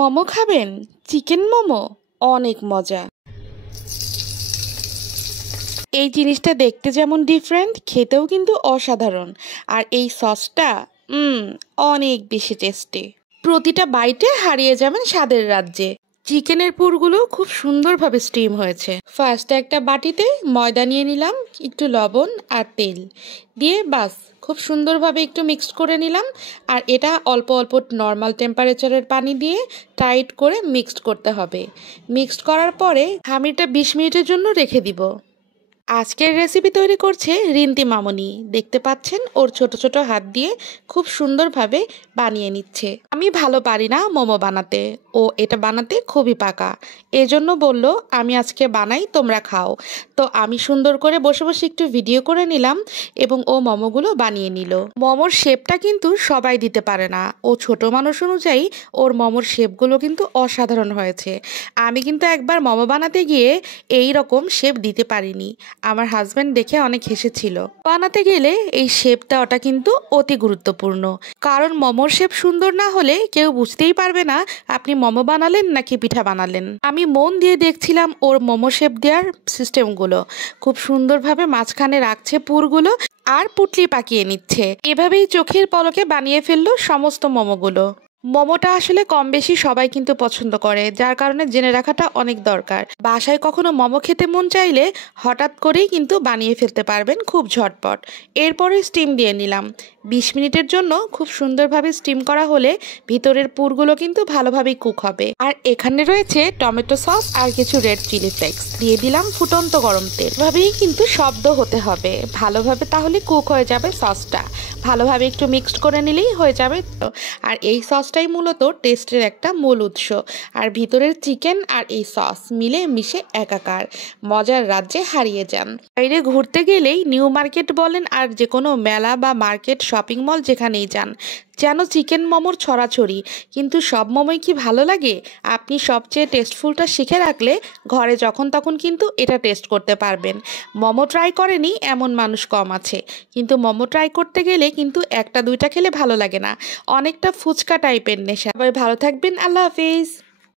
মোমো খাবেন? চিকেন মোমো অনেক মজা। এই জিনিসটা দেখতে যেমন ডিফারেন্ট, খেতেও কিন্তু অসাধারণ। আর এই সসটা অনেক বেশি টেস্টি। প্রতিটা বাইটে হারিয়ে যাবেন স্বাদের রাজ্যে। চিকেনের পুরগুলো খুব সুন্দরভাবে স্টিম হয়েছে। ফার্স্টে একটা বাটিতে ময়দা নিয়ে নিলাম, একটু লবণ আর তেল দিয়ে বাস খুব সুন্দরভাবে একটু মিক্সড করে নিলাম। আর এটা অল্প অল্প নর্মাল টেম্পারেচারের পানি দিয়ে টাইট করে মিক্সড করতে হবে। মিক্সড করার পরে হামিটা 20 মিনিটের জন্য রেখে দিব। আজকের রেসিপি তৈরি করছে রিন্তি মামনি। দেখতে পাচ্ছেন ওর ছোট ছোট হাত দিয়ে খুব সুন্দরভাবে বানিয়ে নিচ্ছে। আমি ভালো পারি না মোমো বানাতে, ও এটা বানাতে খুবই পাকা। এজন্য বলল আমি আজকে বানাই, তোমরা খাও। তো আমি সুন্দর করে বসে বসে একটু ভিডিও করে নিলাম এবং ও মোমোগুলো বানিয়ে নিল। মোমোর শেপটা কিন্তু সবাই দিতে পারে না, ও ছোট মানুষ অনুযায়ী ওর মোমোর শেপগুলো কিন্তু অসাধারণ হয়েছে। আমি কিন্তু একবার মোমো বানাতে গিয়ে এই রকম শেপ দিতে পারিনি। আমার হাজব্যান্ড দেখে অনেক হেসেছিল। বানাতে গেলে এই শেপ দেওয়াটা কিন্তু অতি গুরুত্বপূর্ণ, কারণ মোমোর শেপ সুন্দর না হলে কেউ বুঝতেই পারবে না আপনি মোমো বানালেন নাকি পিঠা বানালেন। আমি মন দিয়ে দেখছিলাম ওর মোমো শেপ দেওয়ার সিস্টেমগুলো। খুব সুন্দরভাবে মাঝখানে রাখছে পুরগুলো আর পুটলি পাকিয়ে নিচ্ছে। এভাবেই চোখের পলকে বানিয়ে ফেললো সমস্ত মোমোগুলো। মোমোটা আসলে কম বেশি সবাই কিন্তু পছন্দ করে, যার কারণে জেনে রাখাটা অনেক দরকার। বাসায় কখনো মোমো খেতে মন চাইলে হঠাৎ করেই কিন্তু বানিয়ে ফেলতে পারবেন খুব ঝটপট। এরপরে স্টিম দিয়ে নিলাম 20 মিনিটের জন্য। খুব সুন্দরভাবে স্টিম করা হলে ভিতরের পুরগুলো কিন্তু ভালোভাবেই কুক হবে। আর এখানে রয়েছে টমেটো সস আর কিছু রেড চিলি ফ্লেক্স। দিয়ে দিলাম ফুটন্ত গরম তেল। এভাবেই কিন্তু শব্দ হতে হবে ভালোভাবে, তাহলে কুক হয়ে যাবে সসটা। ভালোভাবে একটু মিক্সড করে নিলেই হয়ে যাবে। আর এই সসটাই মূলত টেস্টের একটা মূল উৎস। আর ভিতরের চিকেন আর এই সস মিলে মিশে একাকার, মজার রাজ্যে হারিয়ে যান। বাইরে ঘুরতে গেলেই নিউ মার্কেট বলেন আর যে কোনো মেলা বা মার্কেট, শপিং মল যেখানেই যান, যেন চিকেন মোমোর ছড়াছড়ি। কিন্তু সব মোমোই কি ভালো লাগে? আপনি সবচেয়ে টেস্টফুলটা শিখে রাখলে ঘরে যখন তখন কিন্তু এটা টেস্ট করতে পারবেন। মোমো ট্রাই করেনি এমন মানুষ কম আছে, কিন্তু মোমো ট্রাই করতে গেলে কিন্তু একটা দুইটা খেলে ভালো লাগে না, অনেকটা ফুচকা টাইপের নেশা। সবাই ভালো থাকবেন, আল্লাহ হাফিজ।